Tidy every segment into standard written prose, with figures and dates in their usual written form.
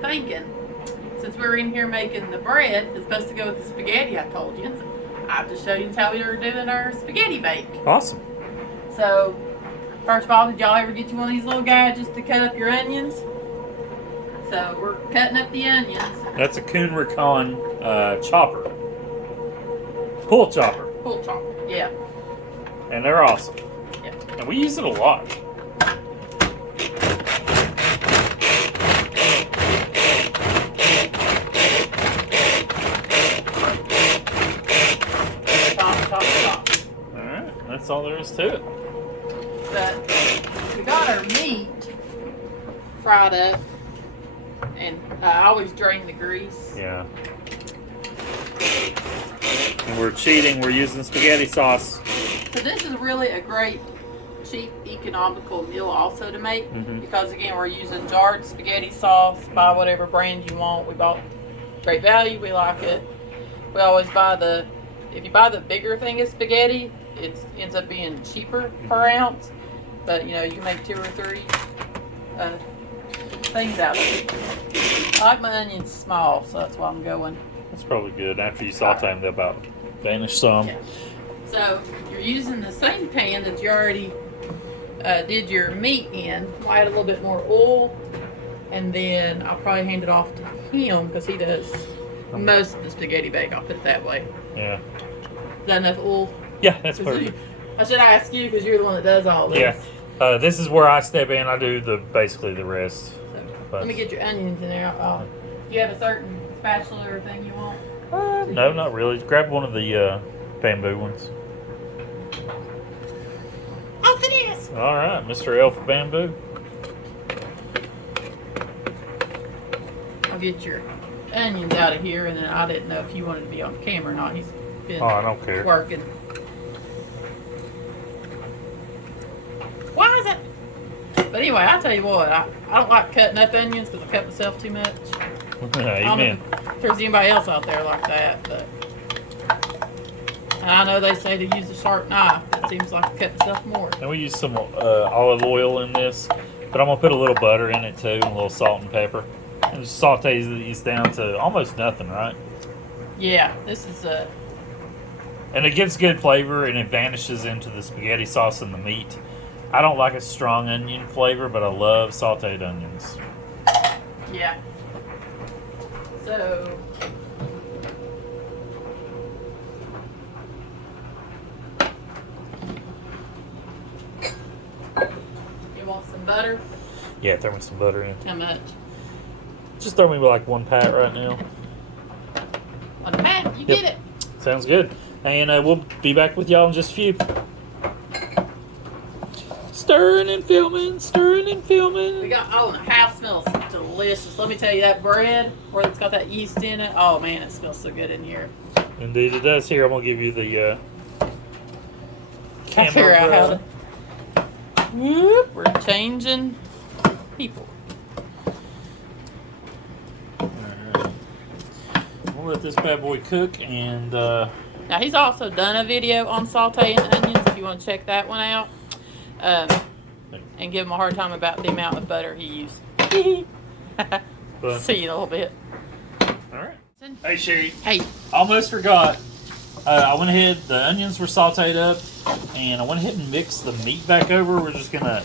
thinking, since we were in here making the bread, it's supposed to go with the spaghetti I told you. So I'll just show you how we were doing our spaghetti bake. Awesome. So, first of all, did y'all ever get you one of these little guys just to cut up your onions? So we're cutting up the onions. That's a Kuhn chopper. Pull chopper. Pull chopper, yeah. And they're awesome. Yeah. And we use it a lot. Chop. Alright, that's all there is to it. But we got our meat fried up, and I always drain the grease. Yeah. And we're cheating, we're using spaghetti sauce. So this is really a great, cheap, economical meal also to make, because again, we're using jarred spaghetti sauce. Buy whatever brand you want. We bought Great Value, we like it. We always buy if you buy the bigger thing of spaghetti, it ends up being cheaper per ounce. But you know, you can make 2 or 3 things out of it. I like my onions small, so that's why I'm going. That's probably good. After you saute them, they'll about vanish some. Yeah. So you're using the same pan that you already did your meat in. I'll add a little bit more oil, and then I'll probably hand it off to him because he does most of the spaghetti bake. I'll put it that way. Yeah. Is that enough oil? Yeah, that's perfect. I should ask you because you're the one that does all this. Yeah. This is where I step in. I do basically the rest. So, let me get your onions in there. Do you have a certain spatula or thing you want? No, not really. Grab one of the bamboo ones. Oh, it is. All right, Mr. Elf Bamboo. I'll get your onions out of here, and then I didn't know if you wanted to be on camera or not. He's been I don't care. working. Why is it? But anyway, I'll tell you what, I don't like cutting up onions because I cut myself too much. Amen. I don't know if there's anybody else out there like that, but and I know they say to use a sharp knife. It seems like I cut myself more. And we use some olive oil in this, but I'm going to put a little butter in it too, and a little salt and pepper. And just saute these down to almost nothing, right? Yeah, this is and it gives good flavor, and it vanishes into the spaghetti sauce and the meat. I don't like a strong onion flavor, but I love sauteed onions. yeah. So you want some butter? Yeah, throw me some butter in. How much? Just throw me like 1 pat right now. One pat? You get it. Sounds good. And we'll be back with y'all in just a few. Stirring and filming, stirring and filming. We got, oh, and the house smells delicious. Let me tell you, that bread, where it's got that yeast in it, oh man, it smells so good in here. Indeed it does. Here, I'm going to give you the I figure out how to. Whoop, we're changing people. Alright. We'll let this bad boy cook, and Now, he's also done a video on sauteing onions, if you want to check that one out. And give him a hard time about the amount of butter he used. See you in a little bit. Alright. Hey, Sherry. Hey. Almost forgot. I went ahead, the onions were sauteed up, and I went ahead and mixed the meat back over. We're just going to,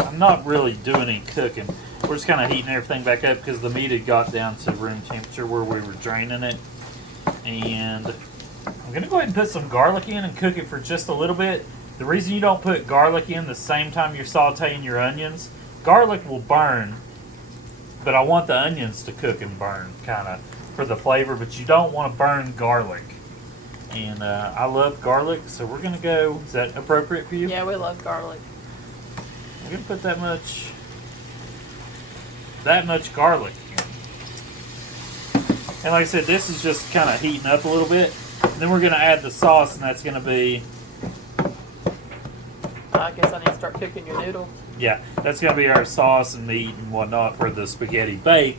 I'm not really doing any cooking. We're just kind of heating everything back up because the meat had got down to room temperature where we were draining it. And I'm going to go ahead and put some garlic in and cook it for just a little bit. The reason you don't put garlic in the same time you're sauteing your onions, garlic will burn, but I want the onions to cook and burn, kind of, for the flavor, but you don't want to burn garlic. And I love garlic, so we're going to go, is that appropriate for you? Yeah, we love garlic. We're going to put that much garlic in. And like I said, this is just kind of heating up a little bit. And then we're going to add the sauce, and that's going to be... I guess I need to start cooking your noodles. Yeah, that's going to be our sauce and meat and whatnot for the spaghetti bake.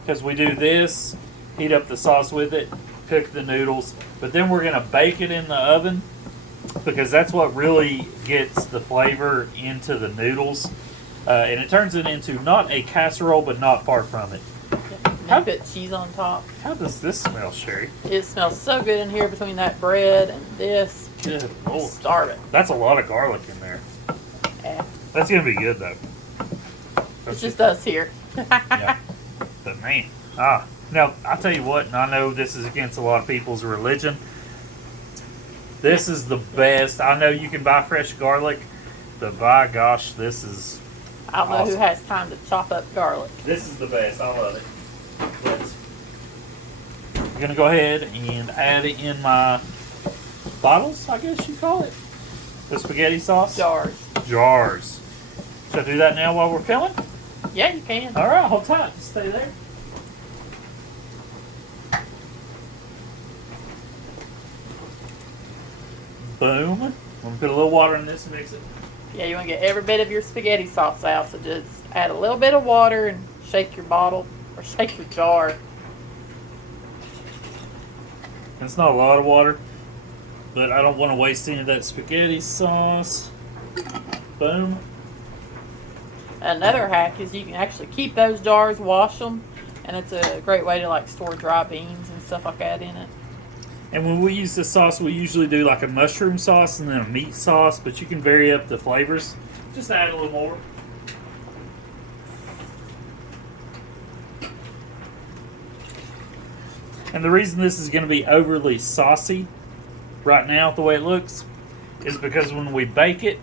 Because we do this, heat up the sauce with it, cook the noodles, but then we're going to bake it in the oven because that's what really gets the flavor into the noodles. And it turns it into not a casserole, but not far from it. then put cheese on top. How does this smell, Sherry? It smells so good in here between that bread and this. Good Lord. Starving. That's a lot of garlic in there. Yeah. That's going to be good, though. It's just us here. Yeah. But man, now I'll tell you what, and I know this is against a lot of people's religion. This is the best. I know you can buy fresh garlic, but by gosh, this is I don't know who has time to chop up garlic. This is the best. I love it. But I'm going to go ahead and add it in my bottles, I guess you call it. The spaghetti sauce. Jars. Should I do that now while we're filming? Yeah, you can. All right, hold tight. Just stay there. Boom. I'm going to put a little water in this and mix it. Yeah, you want to get every bit of your spaghetti sauce out, so just add a little bit of water and shake your bottle, or shake your jar. It's not a lot of water, but I don't want to waste any of that spaghetti sauce. Boom. Another hack is you can actually keep those jars, wash them, and it's a great way to like store dry beans and stuff like that in it. And when we use this sauce, we usually do like a mushroom sauce and then a meat sauce, but you can vary up the flavors. Just add a little more. And the reason this is going to be overly saucy right now, the way it looks, is because when we bake it,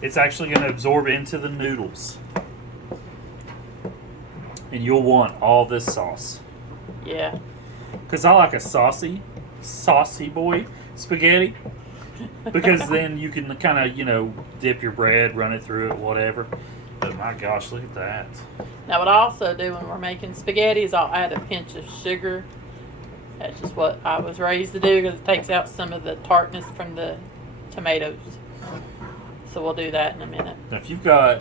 it's actually going to absorb into the noodles. And you'll want all this sauce. Yeah. Because I like a saucy boy spaghetti. Because then you can kind of, dip your bread, run it through it, whatever. But my gosh, look at that. Now what I also do when we're making spaghetti is I'll add a pinch of sugar. That's just what I was raised to do because it takes out some of the tartness from the tomatoes. So we'll do that in a minute. If you've got,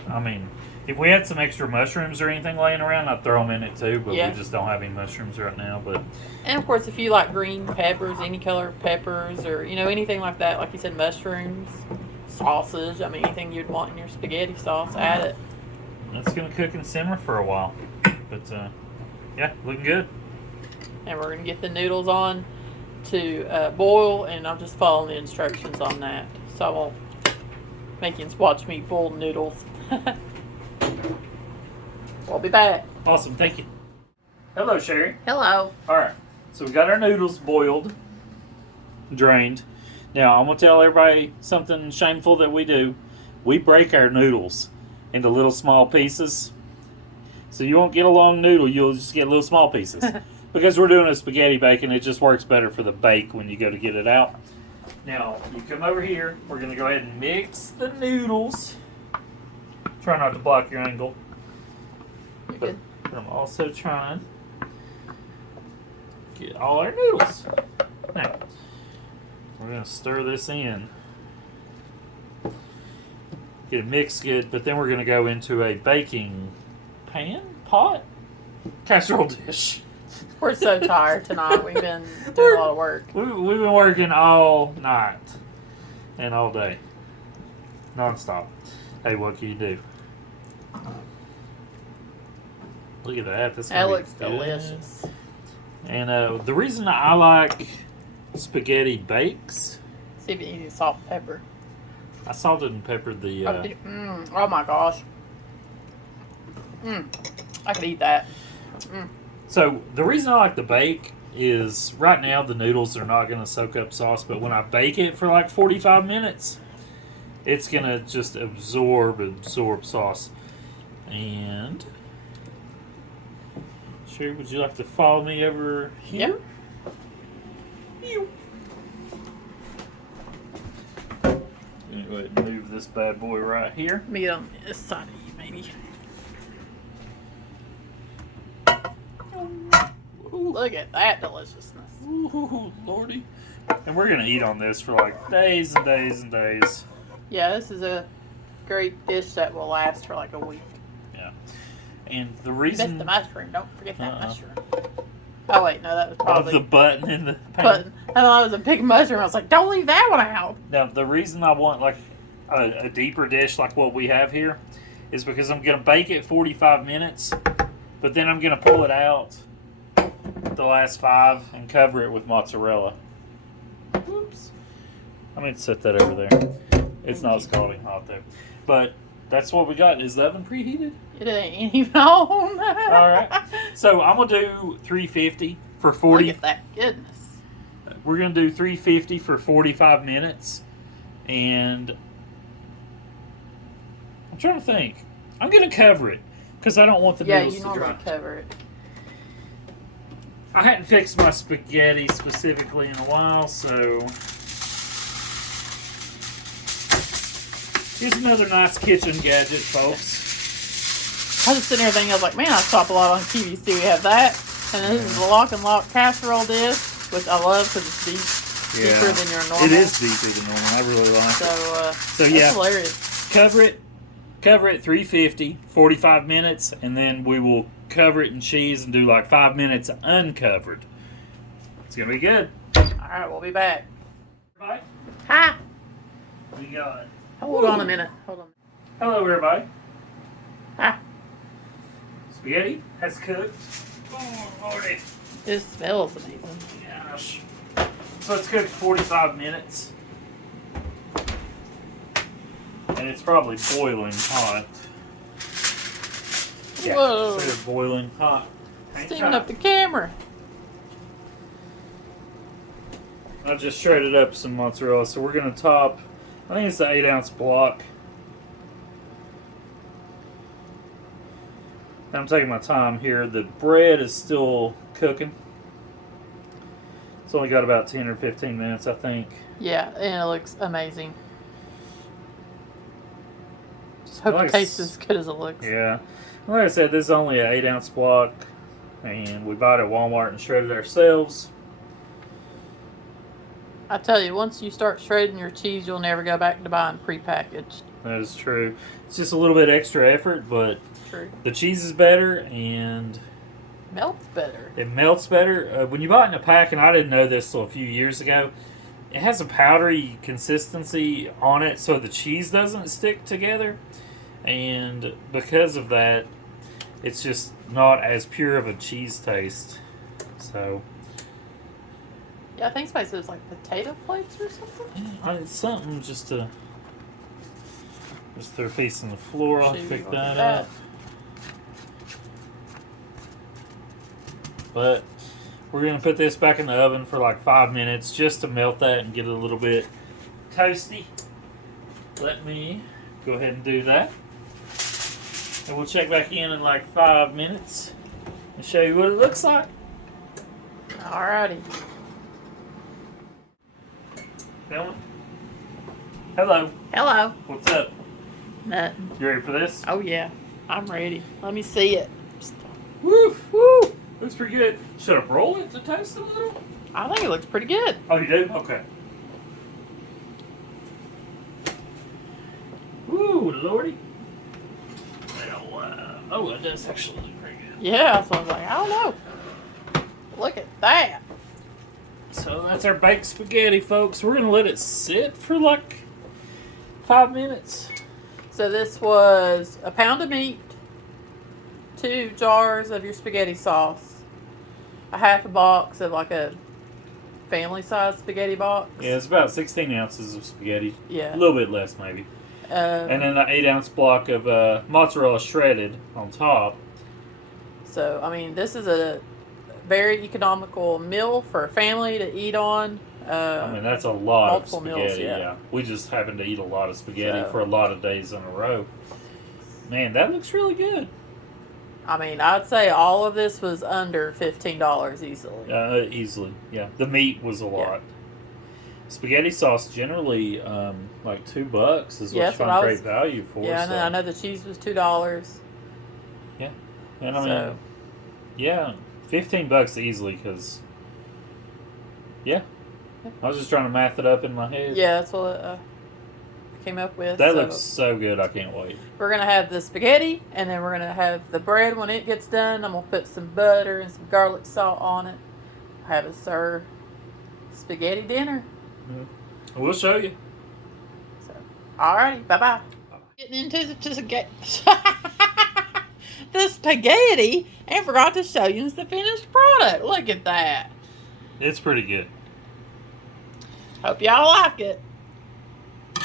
if we had some extra mushrooms or anything laying around, I'd throw them in it too, but yeah. We just don't have any mushrooms right now. But and of course, if you like green peppers, any color peppers, or anything like that, like you said, mushrooms, sausage, anything you'd want in your spaghetti sauce, add it. It's gonna cook and simmer for a while, but yeah, looking good. And we're gonna get the noodles on to boil, and I'm just following the instructions on that, so I won't make you watch me boil noodles. We'll be back. Awesome, thank you. Hello, Sherry. Hello. All right, so we got our noodles boiled, drained. Now I'm gonna tell everybody something shameful that we do. We break our noodles into little small pieces, so you won't get a long noodle. You'll just get little small pieces. Because we're doing a spaghetti bake, and it just works better for the bake when you go to get it out. Now, you come over here. We're going to go ahead and mix the noodles. Try not to block your angle. You're good. But I'm also trying to get all our noodles. Now, we're going to stir this in. Get it mixed good, but then we're going to go into a baking pot, casserole dish. We're so tired tonight. We've been doing a lot of work. We've been working all night and all day. Non-stop. Hey, what can you do? Look at that. That looks delicious. And the reason I like spaghetti bakes... See if you need salt and pepper. I salted and peppered the... oh my gosh. I could eat that. So, the reason I like to bake is right now the noodles are not going to soak up sauce, but when I bake it for like 45 minutes, it's going to just absorb sauce. And, Sherry, would you like to follow me over here? Yep. I'm going to go ahead and move this bad boy right here. Meat on this side of you, maybe. Ooh, look at that deliciousness. Ooh, Lordy. And we're going to eat on this for like days and days and days. Yeah, this is a great dish that will last for like a week. Yeah. And the reason... Missed the mushroom. Don't forget that mushroom. Oh, wait. No, that was probably... the button in the pan. Button. I thought it was a big mushroom. I was like, don't leave that one out. Now, the reason I want like a deeper dish like what we have here is because I'm going to bake it 45 minutes, but then I'm going to pull it out the last 5 and cover it with mozzarella. Oops. I'm going to set that over there. It's not scalding hot there. But that's what we got. Is the oven preheated? It ain't even on. Alright. So I'm going to do 350 for 40. Look at that. Goodness. We're going to do 350 for 45 minutes. And I'm trying to think. I'm going to cover it because I don't want the noodles to dry. Yeah, you normally cover it. I hadn't fixed my spaghetti specifically in a while, so here's another nice kitchen gadget, folks. I was just sitting there thinking, I was like, man, I shop a lot on TV. See, we have that. And then this is the lock and lock casserole dish, which I love because it's deeper than your normal. It is deeper than normal. I really like it. So yeah, hilarious. Cover it 350, 45 minutes, and then we will cover it in cheese and do like 5 minutes uncovered. It's going to be good. All right, we'll be back. Everybody, Hi. we got it. Hold on a minute. Hold on. Hello, everybody. Hi. Spaghetti has cooked. Oh, Lordy. It smells amazing. Gosh. So it's cooked 45 minutes. And it's probably boiling hot. Yeah, Whoa. so it's boiling hot. Steaming up the camera. I just shredded up some mozzarella, so we're going to top, I think it's the 8-ounce block. I'm taking my time here. The bread is still cooking. It's only got about 10 or 15 minutes, I think. Yeah, and it looks amazing. Just hope it tastes as good as it looks. Yeah. Like I said, this is only an 8-ounce block, and we bought it at Walmart and shredded ourselves. I tell you, once you start shredding your cheese, you'll never go back to buying prepackaged. That is true. It's just a little bit extra effort, but True. The cheese is better and Melts better. it melts better. When you buy it in a pack, and I didn't know this till a few years ago, it has a powdery consistency on it so the cheese doesn't stick together. And because of that, it's just not as pure of a cheese taste. So Yeah, I think somebody said it's like potato flakes or something. it's something just throw a piece on the floor. I'll Shoot, pick look at that up. But we're going to put this back in the oven for like 5 minutes just to melt that and get it a little bit toasty. Let me go ahead and do that. And we'll check back in like 5 minutes and show you what it looks like. Alrighty. Filming? Hello. Hello. What's up? Nothing. You ready for this? Oh yeah, I'm ready. Let me see it. Woo! Woo! Looks pretty good. Should I roll it to toast a little? I think it looks pretty good. Oh, you do? Okay. Woo, lordy. Oh, it does actually look pretty good. Yeah, so I was like, I don't know. Look at that. So that's our baked spaghetti, folks. We're going to let it sit for like 5 minutes. So this was a pound of meat, 2 jars of your spaghetti sauce, a half a box of like a family-sized spaghetti box. Yeah, it's about 16 ounces of spaghetti. Yeah. A little bit less, maybe. And then an 8-ounce block of mozzarella shredded on top. So, I mean, this is a very economical meal for a family to eat on. I mean, that's a lot of multiple spaghetti. meals, yeah. We just happen to eat a lot of spaghetti So- for a lot of days in a row. Man, that looks really good. I mean, I'd say all of this was under $15 easily. Easily, yeah. The meat was a lot. Spaghetti sauce generally, like $2 is Yeah, what's that's what found I great was- value for. Yeah, so. and I know the cheese was $2. And I mean, So, yeah, $15 easily because, yeah. I was just trying to math it up in my head. yeah, that's what I came up with. That so looks so good. I can't wait. we're going to have the spaghetti, and then we're going to have the bread when it gets done. I'm going to put some butter and some garlic salt on it. Have us serve spaghetti dinner. We'll show you. So, alrighty, bye-bye. Getting into the the spaghetti and forgot to show you the finished product. Look at that. It's pretty good. Hope y'all like it.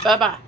Bye-bye.